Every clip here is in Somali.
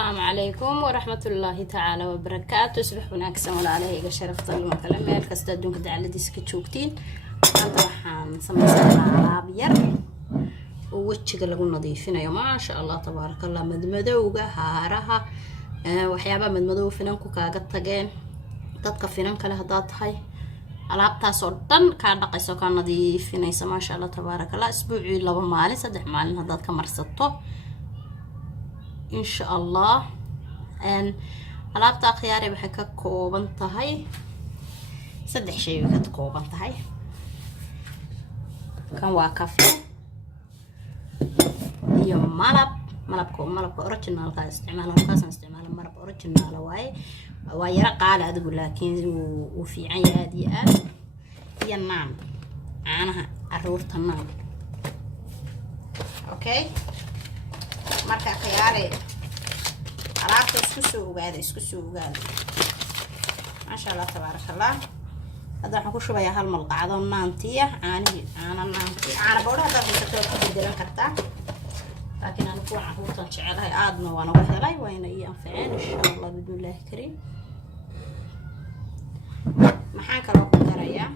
السلام عليكم ورحمة الله تعالى وبركاته. صباح وناكسن ولا عليه شرف طيب وكلام مeel kasta adduunka dacaladiisa ka joogtiin. Maanta waxaan samaysanaa alaab yar oo wajiga lagu nadiifinayo maasha Allah tabarakallah. madmadowga haaraha waxyaaba madmadow finanku kaaga tageen dadka finan kale hadaad tahay alaabtaas oo dhan ka dhaqayso ka nadiifinaysa maasha Allah tabarakallah. isbuucii 2 maalin 3 maalin hadaad ka marsato إن شاء الله. أن ألعبت خياري بحكا كوبان تهي صدح شيء بحكا كوبان تهي كان واقفة يوم ملب أوريجينال كان استعماله وكاسن استعماله ملب أوريجينال واي رقع على أقول لكن وفي عياديات هي النعم عنها الرورة النعم. أوكي marka khiyaare alaabta isku soo ogaada maasha Allah tabarakallah. hada waxaan ku shubayaa hal malqacdo naantiya caana bowdha hada ku bedelan kartaa laakiin aan ku caruurtan jecelahay aadna waan uga helay wayna ii anfaceen insha Allah bidullahi kariim. maxaan kaloo ku darayaa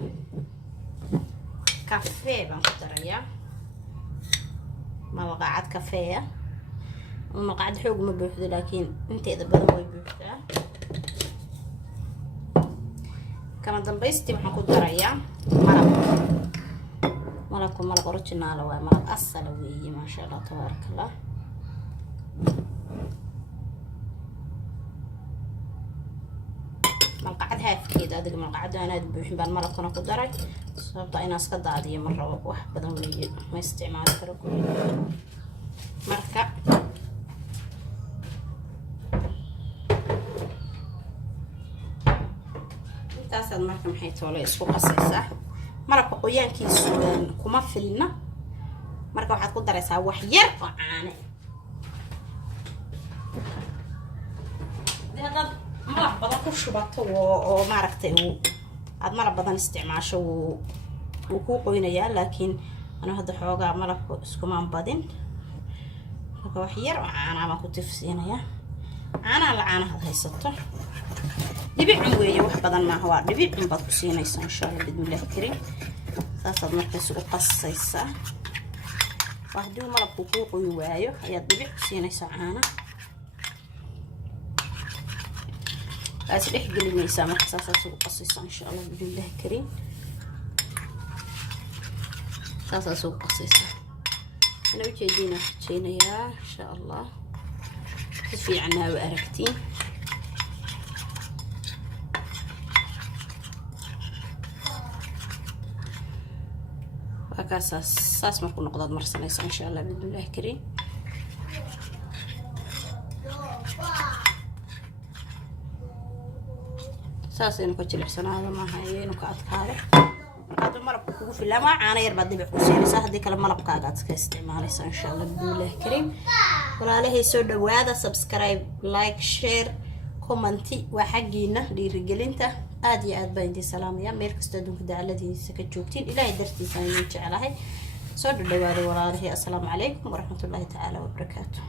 kafee baan ku darayaa malqacad kafee المقعد حوق ما بيحدث لكن انت اذا بدل ما يبيحدث كمان دنبيستي waxaan ku darayaa malab original waa malab asal weeye ma sha Allah tabarakallah. malqacad haafkeeda adiga malqacad aad buuxin baan malabkana ku daray sababta inaan iska daadiyo mar rabo wax badan weeye ma isticmaali karo marka taasad marka maxay toole isku qasaysaa marka qoyaankiisu kuma filna marka waxaad ku daraysaa wax yar oo caano hadad malab badan ku shubato oo maaragtay aad malab badan isticmaasho uu ku qoynayaa laakiin ana hadda xoogaa malabka iskuma badin marka wax yar oo caano ma ku tifsiinaya caanaha la caanaha haysato dhibicun weeye wax badan ma waa dhibicun baad ku siinaysaa insha Allah bidullahi kariim. saasaad markaas u qasaysaa wax duu malabku ku qoy waayo ayaad dhibic ku siinaysaa caana taas dhex gelinaysaa markaas saasaad u qasaysaa insha Allah bidullahi kariim. saasaad u qasaysaa ana ujeedina jeenayaa insha Allah si fiican oo aragtiin ساس مركو نقضاد مرسنيس إن شاء الله بإذن الله كريم. ساس إنه كتير حسنا هذا ما هي إنه كأذكاره هذا مرة بكون في اللمع أنا يربى دبي حسين ساه ديك لما مرة بكاغات كاستعمالي إن شاء الله بإذن الله كريم. ولا عليه سود وهذا سبسكرايب لايك شير كومنتي وحقينا لرجالنته aadi aad baan idin salaamaya meel kasta adduunka dacaladiisa ka joogtiin ilaahay dartiisa ayaan jecelahay soo dhawaada walaalahay. assalaamu calaykum waraxmatullaahi tacaala wabarakaatuh.